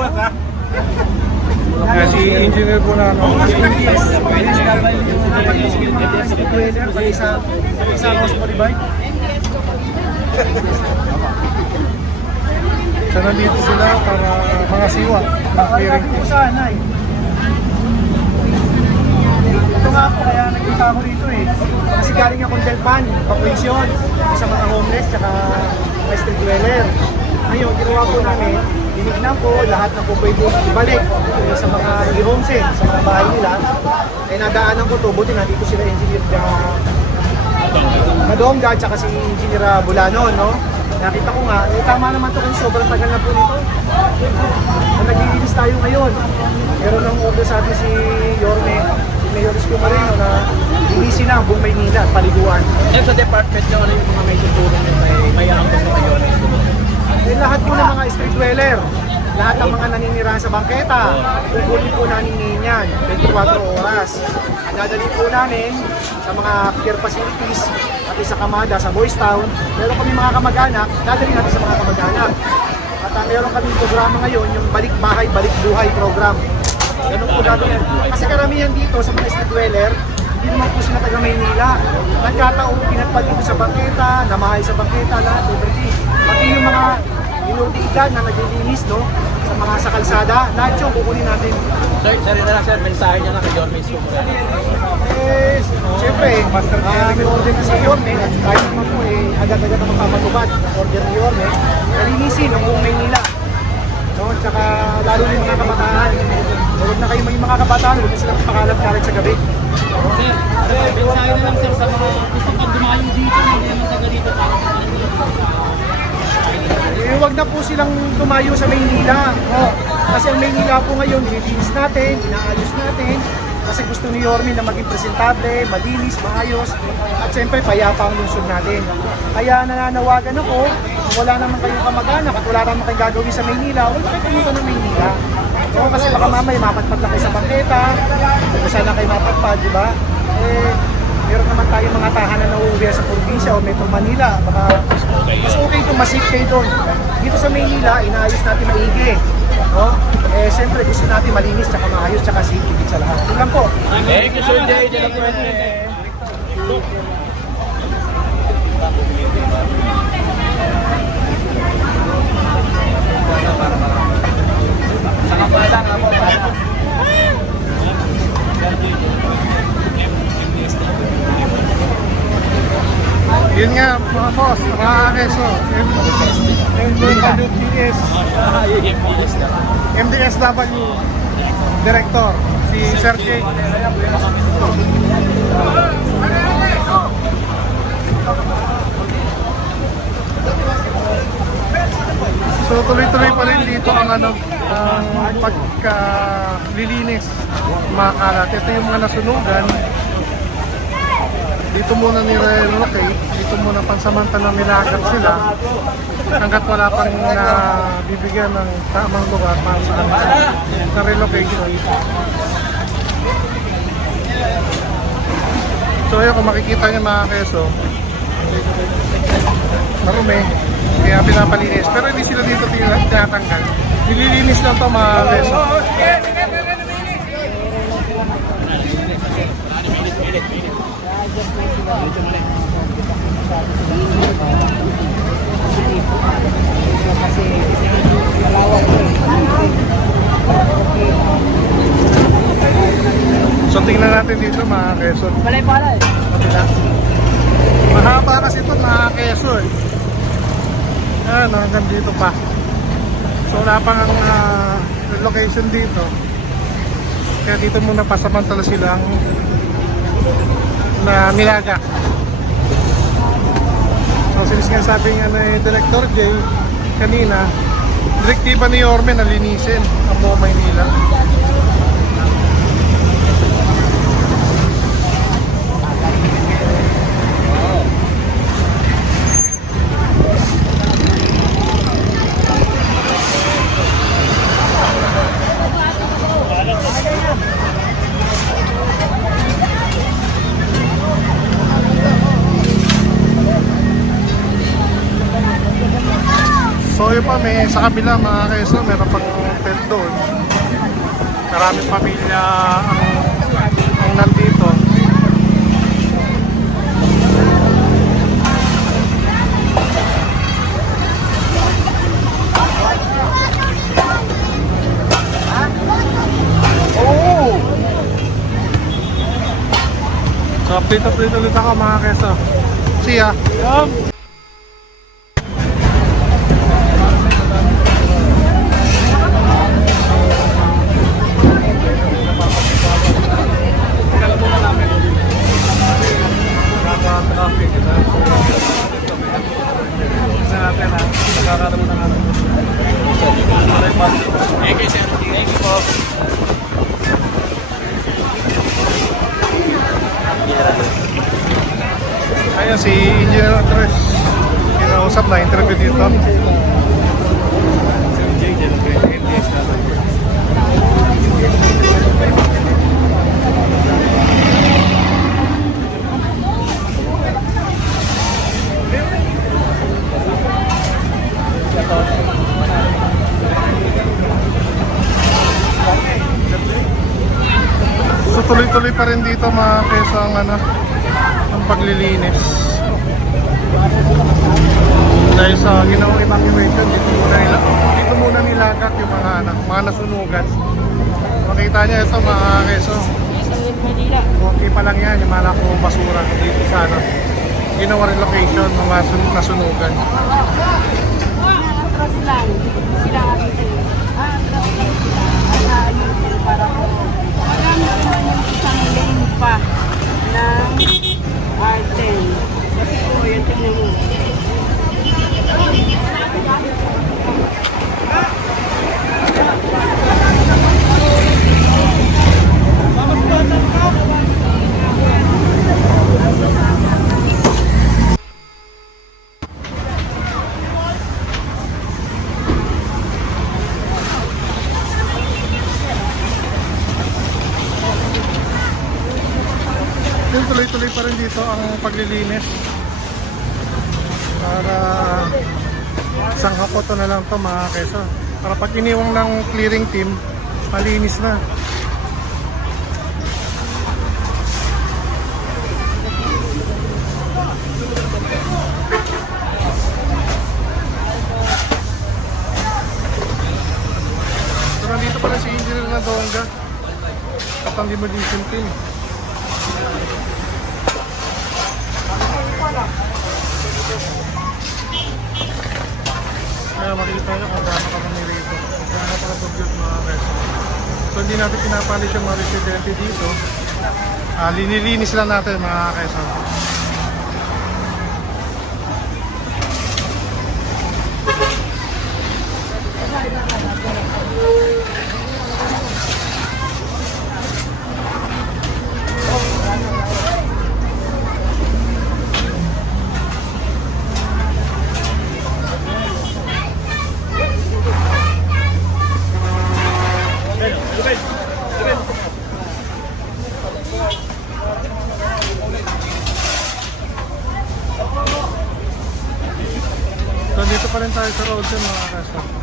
boss ha. Kaya si engineer po na ano. Sa Rosemary Bike. So nandito sila para mga siwa. Kaya po sana eh. Ito nga po, kaya nagpunta ako rito eh. Kasi galing akong Delpan, papuisyon, sa mga homeless, tsaka mga street dweller. Ngayon, ginawa po namin, dinignan po lahat na po pwede ibalik sa mga i-homeless, sa mga bahay nila. Eh nadaanan ko to, buti na dito sila engineer Madongga, tsaka si engineer Bulano, no? Nakita ko nga, eh tama naman to kung sobrang tagal na po nito. Naglilinis tayo ngayon. Meron ng order sa atin si Yorme, Mayor Isko Moreno na linisin na ang buong Maynila at paliguan. Sir, sa department nyo, ano yung mga may tutulong nyo may ambos na kayo? Eh, lahat po ng mga street dweller, lahat ng mga naninirahan sa bangketa, kukunin po namin ngayon yan, 24 oras. Ang dadalhin po namin sa mga care facilities, at sa Kamada, sa Boys Town, meron kami mga kamag-anak, dadalhin natin sa mga kamag-anak. At meron kami programa ngayon, yung Balik Bahay, Balik Buhay program. Ganun po gagawin. Kasi karamihan dito sa mga street dweller, hindi naman po sila taga Maynila. Nagkataon, pinagpag dito sa bangketa, namahay sa bangketa, lahat, everything. Pati yung mga inudigan na naglilinis, no? Sa mga sa kalsada, lahat yung kukunin natin. Sir, sarili na lang sir, mensahe nyo lang kay John Mays Moreno. Eh, siyempre, may order na si Yorme, at kahit naman po agad-agad na magpapatubad ng order ni Yorme, nalinisin ang buong Maynila. No? Tsaka lalo na yung mga kabataan. Huwag na kayo mga kabataan, huwag na silang pakalat-kalat sa gabi. Sir, mensahe na lang sir sa mga gusto kang dumayo dito, hindi naman taga dito para Eh, huwag na po silang tumayo sa Maynila. Oh, kasi ang Maynila po ngayon, nililinis natin, inaayos natin. Kasi gusto ni Yorme na maging presentable, malinis, maayos, at siyempre payapa ang lungsod natin. Kaya nananawagan ako, kung wala naman kayong kamag-anak at wala naman kayong gagawin sa Maynila, huwag na kayo pumunta ng Maynila. So, kasi baka mamaya mapatpat lang kayo sa bangketa, kung saan na kayo mapatpat, di ba? Eh, meron naman tayong mga tahanan na uuwi sa probinsya o Metro Manila. Baka mas okay ito, mas safe kayo doon. Dito sa Maynila, inaayos natin maigi. No? Eh, siyempre gusto natin malinis, tsaka maayos, tsaka safe higit sa lahat. Yun lang po. Thank you, Sir Jay. De La Fuente. Sa kapala nga po, Yun nga mga boss, mga keso. MDSW Director, si Sir Jake. So tuloy-tuloy pa rin dito ang ang pagkalilinis mga kalat. Ito yung mga nasunugan. Dito muna nire-relocate, dito muna pansamantalang nilagak sila hanggat wala pang bibigyan ng tamang lugar para sa na relocation. So ayun, kung makikita niyo mga keso, marumi, kaya pinapalinis. Pero hindi sila dito tinatanggal. Nililinis lang to mga keso. Kasi malawak ko So tingnan natin dito mga Quezon. Balay pala eh. Mahaba kasi ito mga Quezon. Ano, hanggang dito pa. So wala pang ang location dito. Kaya dito muna pasamantala silang na nilaga. So since nga sabi nga ni Director Jay kanina, direktiba ni Yorme na linisin ang buong Maynila. So yun pa, may sa kabila mga keso, meron pang doon. Maraming pamilya ang nandito. So update ulit ako mga keso. See ya. Ayan si Engineer Andres, kinausap na interview dito. So tuloy-tuloy pa rin dito mga keso ang ang paglilinis. Dahil sa ginawang evacuation, dito muna nilagat yung mga nasunugan. Makita niya ito mga keso. Okay pa lang yan, yung mga nakong basura dito sa ginawang relocation ng mga nasunugan. Atras lang. Sila dito. Atras lang sila. Ayusin para po. Marami naman yung isang lane pa ng R10. Kasi po, yan tingnan mo. Yung tuloy-tuloy pa rin dito ang paglilinis para isang hapoto na lang to mga keso, para pag iniwang ng clearing team malinis na. So nandito pala si Engineer Nadonga at ang demolition team. Kaya makikita nyo kung gaano kami rito. Gaano pala pag-build mga keso. So hindi natin pinapalit yung mga residente dito. Linilinis lang natin mga keso. So dito pa rin tayo sa road mga keso.